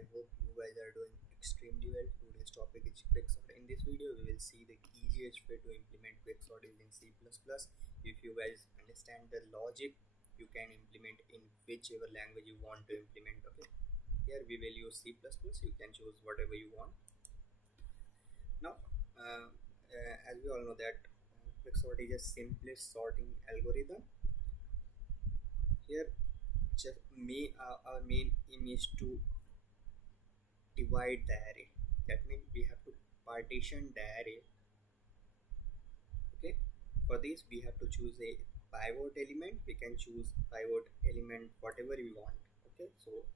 I hope you guys are doing extremely well. Today's topic is quicksort. In this video, we will see the easiest way to implement quicksort using C++. If you guys understand the logic, you can implement in whichever language you want to implement. Okay, here we will use C++. You can choose whatever you want. Now, as we all know that quicksort is a simplest sorting algorithm. Here, our main aim is to divide the array. That means we have to partition the array. Okay, for this we have to choose a pivot element. We can choose pivot element whatever we want. Okay, so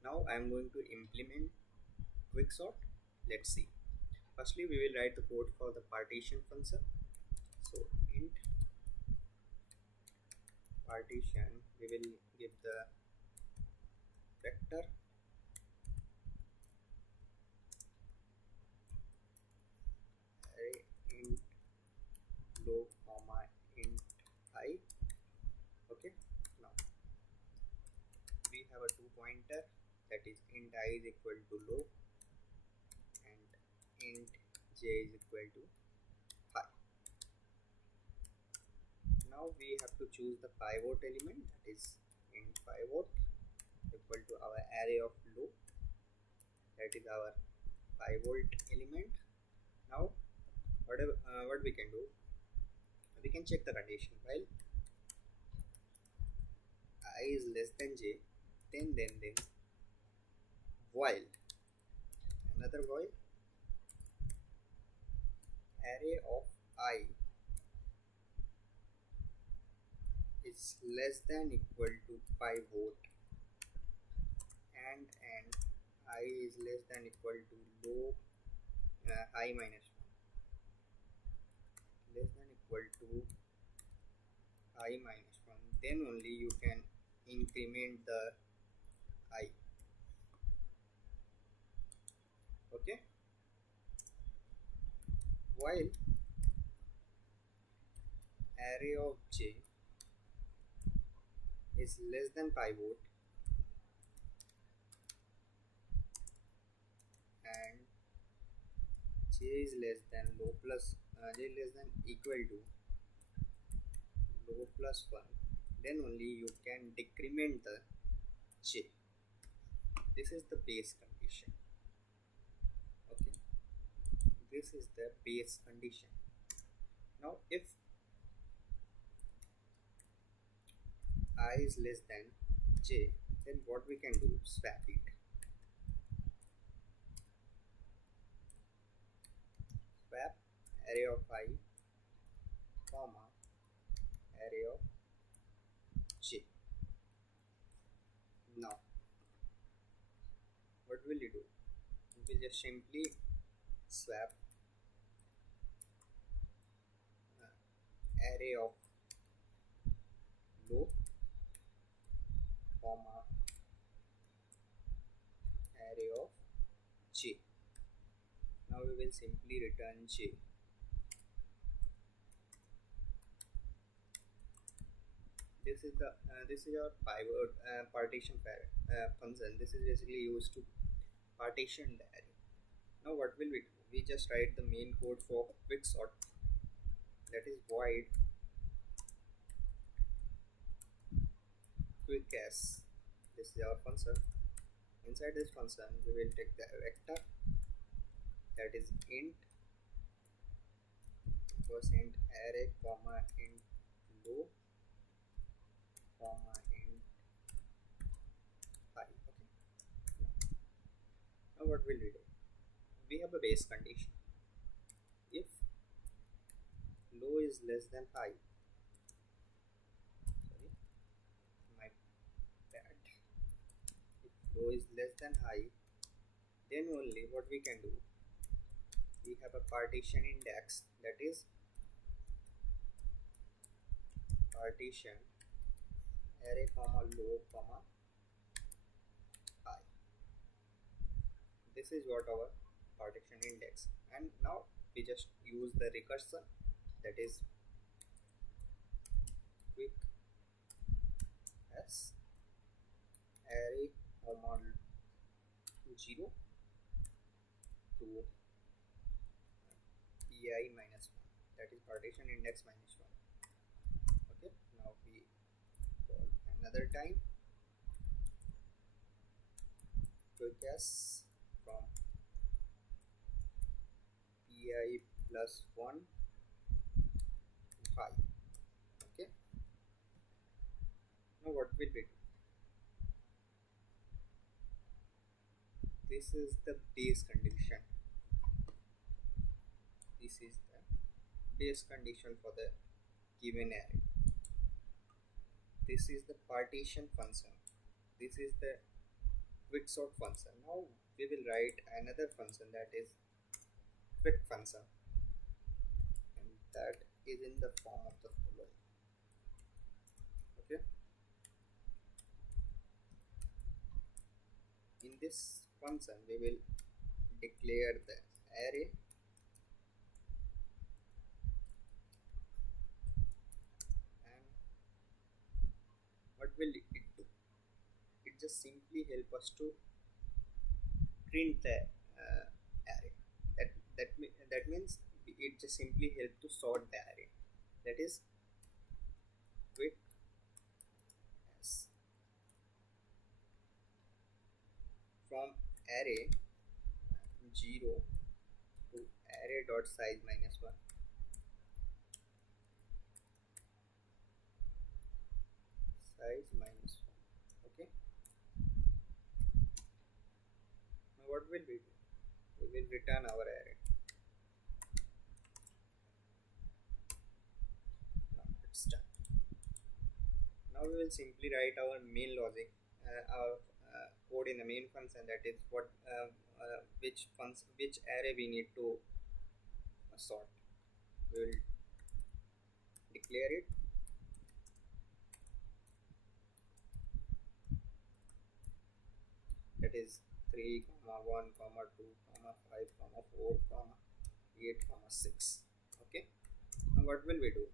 now I am going to implement quicksort. Let's see. Firstly, we will write the code for the partition function. So int partition, we will give the vector array int low comma int I. Okay, now we have a two pointer, that is int I is equal to low and int j is equal to high. Now we have to choose the pivot element, that is int pivot equal to our array of low, that is our pivot element. Now what we can do, we can check the condition. While I is less than j, then while another while array of I is less than equal to pivot and I is less than equal to low I minus 1, less than equal to I minus 1, then only you can increment the I. Okay, while array of j is less than pivot and j is less than low plus j less than equal to low plus 1, then only you can decrement the j. This is the base condition. Okay, this is the base condition. Now if I is less than j, then what we can do, swap it. Swap array of I comma array of j. Now what will you do? You will just simply swap array of low comma array of j. Now we will simply return j. This is our pivot partition function. This is basically used to partition the array. Now what will we do? We just write the main code for quicksort, that is void quickAs. This is our function. Inside this function we will take the vector, that is int percent array comma int low comma int high. Okay, now what will we do? We have a base condition. If low is less than high, sorry, my bad, if low is less than high, then only what we can do, we have a partition index, that is partition array comma low comma high. This is what our partition index. And now we just use the recursion, that is quick as array comma 0 to pi minus 1, that is partition index minus 1. Okay, now we call another time quick s from pi plus 1 to 5. Okay, now what will we do? This is the base condition. This is the base condition for the given array. This is the partition function. This is the quicksort function. Now we will write another function, that is quick function, and that is in the form of the following. Okay, in this function we will declare the array and what will it do? It just simply help us to print the array. That means it just simply help to sort the array. That is quick s from array 0 to array dot size minus 1. Size minus 1. Okay, now what will we do? We will return our array. Now it's done. Now we will simply write our main logic, our code in the main function, that is which array we need to sort. We will declare it. That is 3, 1, 2, 5, 4, 8, 6. Okay. Now what will we do?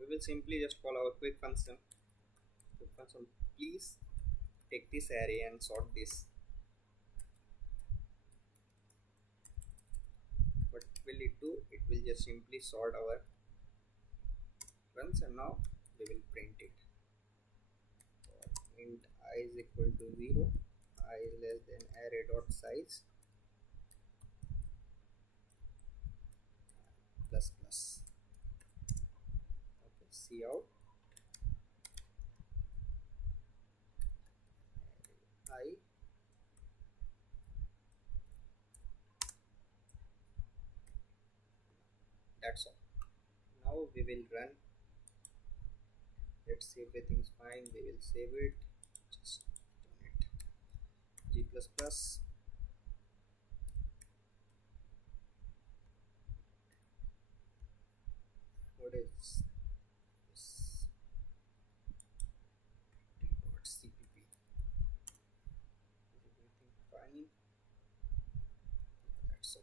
We will simply just call our quick function. Quick function, please take this array and sort this. What will it do? It will just simply sort our function. Now we will print it. Int I is equal to 0, I is less than array dot size plus plus. Okay, see out I that's all. Now we will run. Let's see if everything's fine. We will save it. Just run it. G++. What is this? .cpp. Is everything fine? That's all.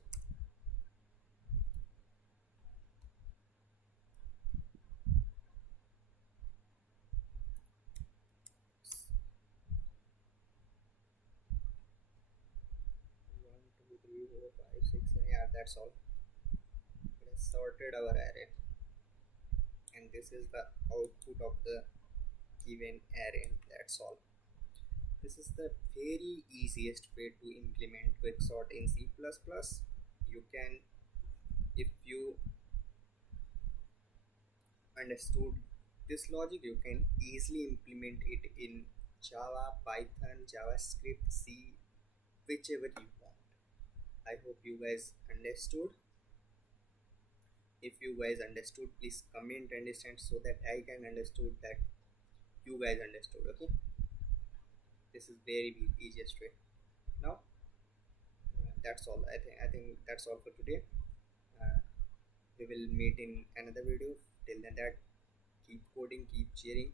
Yeah, that's all. It has sorted our array, and this is the output of the given array. That's all. This is the very easiest way to implement quicksort in C++. You can, if you understood this logic, you can easily implement it in Java, Python, JavaScript, C, whichever you want. I hope you guys understood. If you guys understood, please comment understand so that I can understood that you guys understood. Okay, this is very easiest way. Now that's all. I think that's all for today. We will meet in another video. Till then, that keep coding, keep cheering.